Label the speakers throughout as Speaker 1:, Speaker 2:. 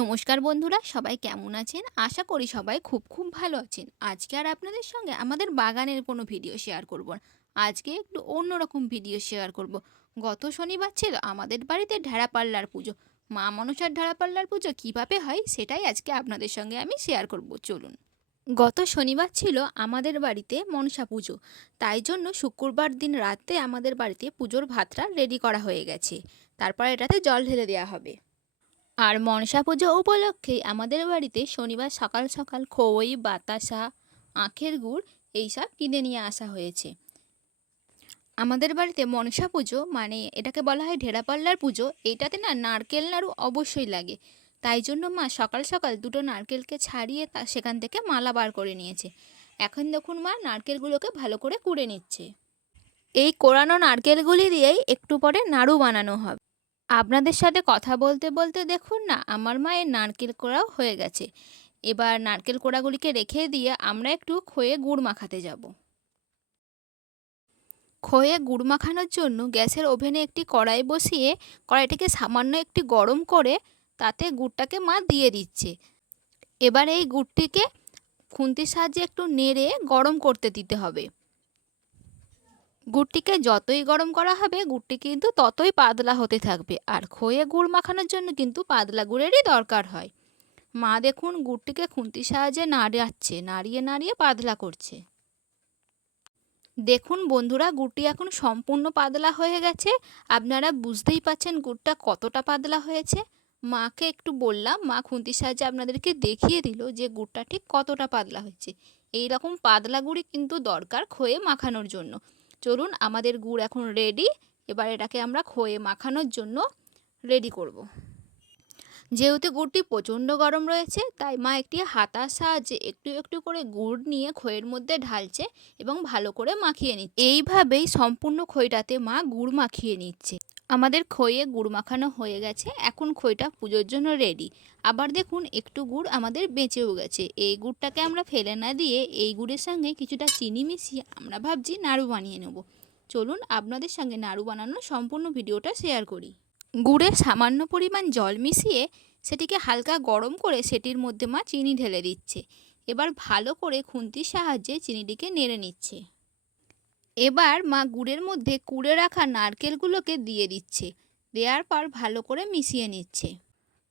Speaker 1: নমস্কার বন্ধুরা, সবাই কেমন আছেন? আশা করি সবাই খুব খুব ভালো আছেন। আজকে আর আপনাদের সঙ্গে আমাদের বাগানের কোনো ভিডিও শেয়ার করব না। আজকে একটু অন্যরকম ভিডিও শেয়ার করব। গত শনিবার ছিল আমাদের বাড়িতে ঢেড়া পাল্লার পুজো। মা মনসার ঢেড়া পাল্লার পুজো কীভাবে হয় সেটাই আজকে আপনাদের সঙ্গে আমি শেয়ার করব। চলুন। গত শনিবার ছিল আমাদের বাড়িতে মনসা পুজো। তাই জন্য শুক্রবার দিন রাতে আমাদের বাড়িতে পুজোর ভাতটা রেডি করা হয়ে গেছে। তারপর এটাতে জল ঢেলে দেওয়া হবে। আর মনসা পুজো উপলক্ষে আমাদের বাড়িতে শনিবার সকাল সকাল খই, বাতাসা, আখের গুড় এইসব কিনে নিয়ে আসা হয়েছে। আমাদের বাড়িতে মনসা পুজো মানে এটাকে বলা হয় ঢেড়াপাল্লার পুজো। এইটাতে না নারকেল নাড়ু অবশ্যই লাগে। তাই জন্য মা সকাল সকাল দুটো নারকেলকে ছাড়িয়ে তা সেখান থেকে মালা বার করে নিয়েছে। এখন দেখুন মা নারকেলগুলোকে ভালো করে কুড়ে নিচ্ছে। এই কোরানো নারকেলগুলি দিয়েই একটু পরে নাড়ু বানানো হবে। আপনাদের সাথে কথা বলতে বলতে দেখুন না, আমার মায়ের নারকেল কোড়াও হয়ে গেছে। এবার নারকেল কোড়াগুলিকে রেখে দিয়ে আমরা একটু খয়ে গুড় মাখাতে যাব। খয়ে গুড় মাখানোর জন্য গ্যাসের ওভেনে একটি কড়াই বসিয়ে কড়াইটিকে সামান্য একটি গরম করে তাতে গুড়টাকে মা দিয়ে দিচ্ছে। এবার এই গুড়টিকে খুন্তির সাহায্যে একটু নেড়ে গরম করতে দিতে হবে। গুড়টিকে যতই গরম করা হবে, গুড়টি কিন্তু ততই পাতলা হতে থাকবে। আর খয়ে গুড় মাখানোর জন্য কিন্তু পাতলা গুড়েরই দরকার হয়। মা দেখুন গুড়টিকে খুন্তির সাহায্যে নাড়াচ্ছে, নাড়িয়ে নাড়িয়ে পাতলা করছে। দেখুন বন্ধুরা, গুড়টি এখন সম্পূর্ণ পাতলা হয়ে গেছে। আপনারা বুঝতেই পাচ্ছেন গুড়টা কতটা পাতলা হয়েছে। মাকে একটু বললাম, মা খুন্তির সাহায্যে আপনাদেরকে দেখিয়ে দিল যে গুড়টা ঠিক কতটা পাতলা হয়েছে। এই রকম পাতলা গুড়ি কিন্তু দরকার খয়ে মাখানোর জন্য। চলুন আমাদের গুড় এখন রেডি এবার এটাকে আমরা খয়ে মাখানোর জন্য রেডি করব। যেহেতু গুড়টি প্রচণ্ড গরম রয়েছে, তাই মা একটি হাতার সাহায্যে একটু একটু করে গুড় নিয়ে খইয়ের মধ্যে ঢালছে এবং ভালো করে মাখিয়ে নিচ্ছে। এইভাবেই সম্পূর্ণ খইটাতে মা গুড় মাখিয়ে নিচ্ছে। আমাদের খইয়ে গুড় মাখানো হয়ে গেছে, এখন খইটা পুজোর জন্য রেডি আবার দেখুন, একটু গুড় আমাদের বেঁচেও গেছে। এই গুড়টাকে আমরা ফেলে না দিয়ে এই গুড়ের সঙ্গে কিছুটা চিনি মিশিয়ে আমরা ভাবছি নাড়ু বানিয়ে নেব। চলুন আপনাদের সঙ্গে নাড়ু বানানোর সম্পূর্ণ ভিডিওটা শেয়ার করি। গুড়ে সামান্য পরিমাণ জল মিশিয়ে সেটিকে হালকা গরম করে সেটির মধ্যে মা চিনি ঢেলে দিচ্ছে। এবার ভালো করে খুন্তির সাহায্যে চিনিটিকে নেড়ে নিচ্ছে। এবার মা গুড়ের মধ্যে কুড়ে রাখা নারকেলগুলোকে দিয়ে দিচ্ছে। দেওয়ার পর ভালো করে মিশিয়ে নিচ্ছে।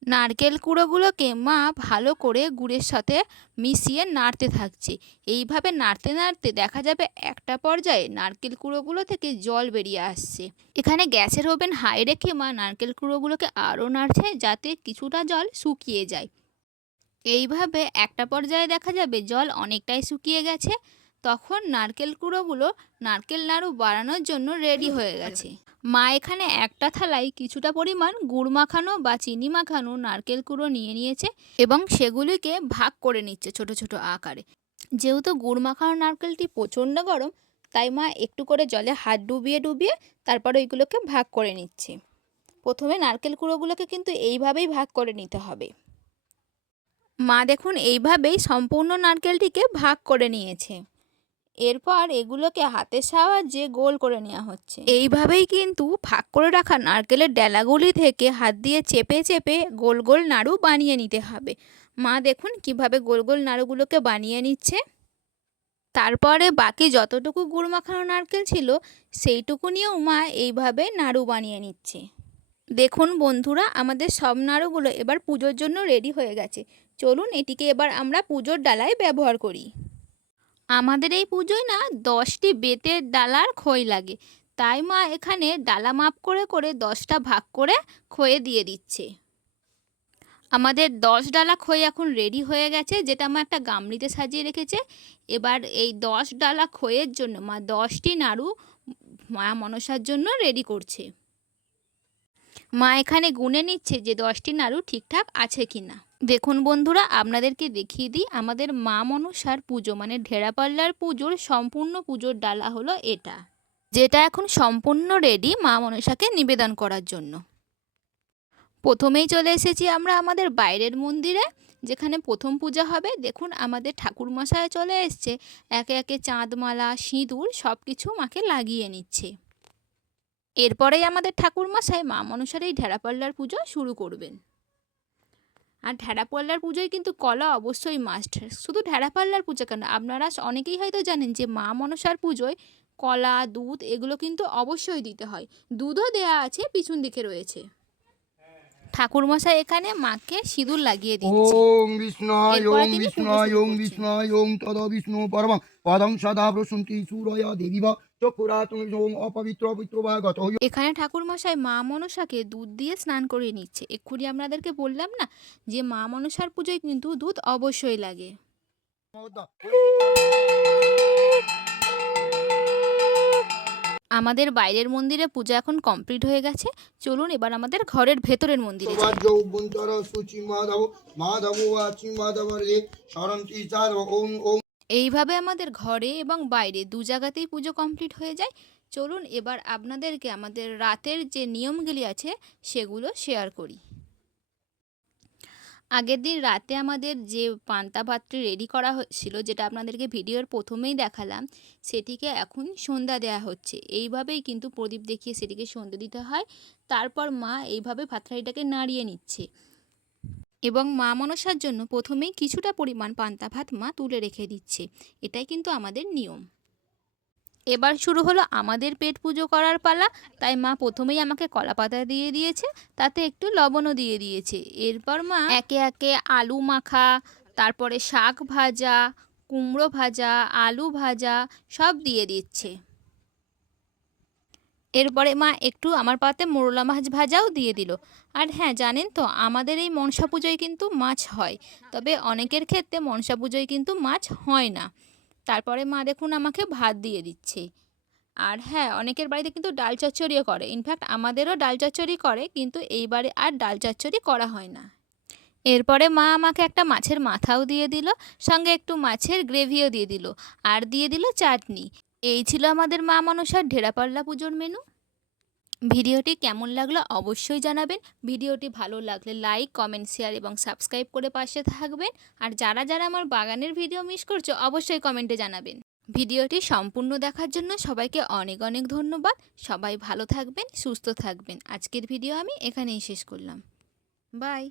Speaker 1: নারকেল কুড়োগুলোকে মা ভালো করে গুড়ের সাথে মিশিয়ে নাড়তে থাকছে। এইভাবে নাড়তে নাড়তে দেখা যাবে একটা পর্যায়ে নারকেল কুড়োগুলো থেকে জল বেরিয়ে আসছে। এখানে গ্যাসের ওভেন হাই রেখে মা নারকেল কুড়োগুলোকে আরও নাড়ছে যাতে কিছুটা জল শুকিয়ে যায়। এইভাবে একটা পর্যায়ে দেখা যাবে জল অনেকটাই শুকিয়ে গেছে। তখন নারকেল কুড়োগুলো নারকেল নাড়ু বাড়ানোর জন্য রেডি হয়ে গেছে। মা এখানে একটা থালায় কিছুটা পরিমাণ গুড় মাখানো বা চিনি মাখানো নারকেল কুড়ো নিয়ে নিয়েছে এবং সেগুলিকে ভাগ করে নিচ্ছে ছোট ছোট আকারে। যেহেতু গুড় মাখানো নারকেলটি প্রচণ্ড গরম তাই মা একটু করে জলে হাত ডুবিয়ে ডুবিয়ে তারপরে ওইগুলোকে ভাগ করে নিচ্ছে। প্রথমে নারকেল কুড়োগুলোকে কিন্তু এইভাবেই ভাগ করে নিতে হবে। মা দেখুন এইভাবেই সম্পূর্ণ নারকেলটিকে ভাগ করে নিয়েছে। এরপর এগুলোকে হাতের সাহায্যে গোল করে নেওয়া হচ্ছে। এইভাবেই কিন্তু ফাঁক করে রাখা নারকেলের ডেলাগুলি থেকে হাত দিয়ে চেপে চেপে গোল গোল নাড়ু বানিয়ে নিতে হবে। মা, দেখুন কীভাবে গোল গোল নাড়ুগুলোকে বানিয়ে নিচ্ছে। তারপরে বাকি যতটুকু গুড় মাখানো নারকেল ছিল সেইটুকু নিয়েও মা এইভাবে নাড়ু বানিয়ে নিচ্ছে। দেখুন বন্ধুরা, আমাদের সব নাড়ুগুলো এবার পুজোর জন্য রেডি হয়ে গেছে। চলুন, এটিকে এবার আমরা পুজোর ডালায় ব্যবহার করি। আমাদের এই পুজোয় না দশটি বেতের ডালার খই লাগে। তাই মা এখানে ডালা মাপ করে করে দশটা ভাগ করে খয়ে দিয়ে দিচ্ছে। আমাদের দশ ডালা খই এখন রেডি হয়ে গেছে, যেটা মা একটা গামলিতে সাজিয়ে রেখেছে। এবার এই দশ ডালা খইয়ের জন্য মা দশটি নাড়ু মা মনসার জন্য রেডি করছে। মা এখানে গুনে নিচ্ছে যে দশটি নাড়ু ঠিকঠাক আছে কি না দেখুন বন্ধুরা, আপনাদেরকে দেখিয়ে দিই, আমাদের মা মনসার পুজো মানে ঢেড়াপাল্লার পুজোর সম্পূর্ণ পুজোর ডালা হলো এটা, যেটা এখন সম্পূর্ণ রেডি মা মনসাকে নিবেদন করার জন্য। প্রথমেই চলে এসেছি আমরা আমাদের বাইরের মন্দিরে, যেখানে প্রথম পূজা হবে। দেখুন, আমাদের ঠাকুর মশায় চলে এসছে, একে একে চাঁদমালা, সিঁদুর সব কিছু মাকে লাগিয়ে নিচ্ছে। এরপরেই আমাদের ঠাকুর মশাই মা মনসার এই ঢেড়াপাল্লার পুজো শুরু করবেন। আর ঢেড়া পাল্লার পুজোয় কিন্তু কলা অবশ্যই মাস্ট শুধু ঢেড়া পাল্লার পুজো কেন? আপনারা অনেকেই হয়তো জানেন যে মা মনসার পুজোয় কলা দুধ এগুলো কিন্তু অবশ্যই দিতে হয়। দুধও দেয়া আছে পিছন দিকে রয়েছে। ঠাকুরমশাই এখানে মাকে সিঁদুর লাগিয়ে দিচ্ছে।
Speaker 2: ওম বিষ্ণায়
Speaker 1: এরপরে
Speaker 2: ওম বিষ্ণায়
Speaker 1: পুজো
Speaker 2: ওম। বিষ্ণায় ওম তদ বিষ্ণু পরমং পদং সদা প্রসন্তি সূরয়া দেবীবা।
Speaker 1: এখানে ঠাকুরমশাই মা মনসাকে দুধ দিয়ে স্নান করিয়ে নিচ্ছে। এক্ষুনি আপনাদেরকে বললাম না যে মা মনসার পুজোয় কিন্তু দুধ অবশ্যই লাগে। আমাদের বাইরের মন্দিরে পূজা এখন কমপ্লিট হয়ে গেছে। চলুন এবার আমাদের ঘরের ভেতরের মন্দিরে
Speaker 2: মাধব মাধব মাধব ওম ওম
Speaker 1: এইভাবে আমাদের ঘরে এবং বাইরে দু জায়গাতেই পুজো কমপ্লিট হয়ে যায়। চলুন এবার আপনাদেরকে আমাদের রাতের যে নিয়মগুলি আছে, সেগুলো শেয়ার করি। আগের দিন রাতে আমাদের যে পান্তা ভাতটি রেডি করা হচ্ছিল যেটা আপনাদেরকে ভিডিওর প্রথমেই দেখালাম, সেটিকে এখন সন্ধ্যা দেওয়া হচ্ছে। এইভাবেই কিন্তু প্রদীপ দেখিয়ে সেটিকে সন্ধ্যা দিতে হয়। তারপর মা এইভাবে ভাতরাইটাকে নাড়িয়ে নিচ্ছে। এবং মা মনসার জন্য প্রথমেই কিছুটা পরিমাণ পান্তা ভাত মা তুলে রেখে দিচ্ছে। এটাই কিন্তু আমাদের নিয়ম। এবার শুরু হলো আমাদের পেট পুজো করার পালা। তাই মা প্রথমেই আমাকে কলা পাতা দিয়ে দিয়েছে, তাতে একটু লবণও দিয়ে দিয়েছে। এরপর মা একে একে আলু মাখা, তারপরে শাক ভাজা, কুমড়ো ভাজা, আলু ভাজা সব দিয়ে দিচ্ছে। এরপরে মা একটু আমার পাতে মোরলা মাছ ভাজাও দিয়ে দিল। আর হ্যাঁ জানেন তো, আমাদের এই মনসা পুজোয় কিন্তু মাছ হয়। তবে অনেকের ক্ষেত্রে মনসা পুজোয় কিন্তু মাছ হয় না। তারপরে মা দেখুন আমাকে ভাত দিয়ে দিচ্ছে। আর হ্যাঁ অনেকের বাড়িতে কিন্তু ডাল চচ্চড়িও করে। ইনফ্যাক্ট আমাদেরও ডাল চচ্চড়ি করে, কিন্তু এইবারে আর ডাল চচ্চড়ি করা হয় না। এরপরে মা আমাকে একটা মাছের মাথাও দিয়ে দিল, সঙ্গে একটু মাছের গ্রেভিও দিয়ে দিল। আর দিয়ে দিল চাটনি। এই ছিল আমাদের মা মনসার ঢেরাপাল্লা পুজোর মেনু ভিডিওটি কেমন লাগল অবশ্যই জানাবেন। ভিডিওটি ভালো লাগলে লাইক কমেন্ট শেয়ার এবং সাবস্ক্রাইব করে পাশে থাকবেন। আর যারা যারা আমার বাগানের ভিডিও মিস করছ, অবশ্যই কমেন্টে জানাবেন। ভিডিওটি সম্পূর্ণ দেখার জন্য সবাইকে অনেক অনেক ধন্যবাদ। সবাই ভালো থাকবেন, সুস্থ থাকবেন। আজকের ভিডিও আমি এখানেই শেষ করলাম। বাই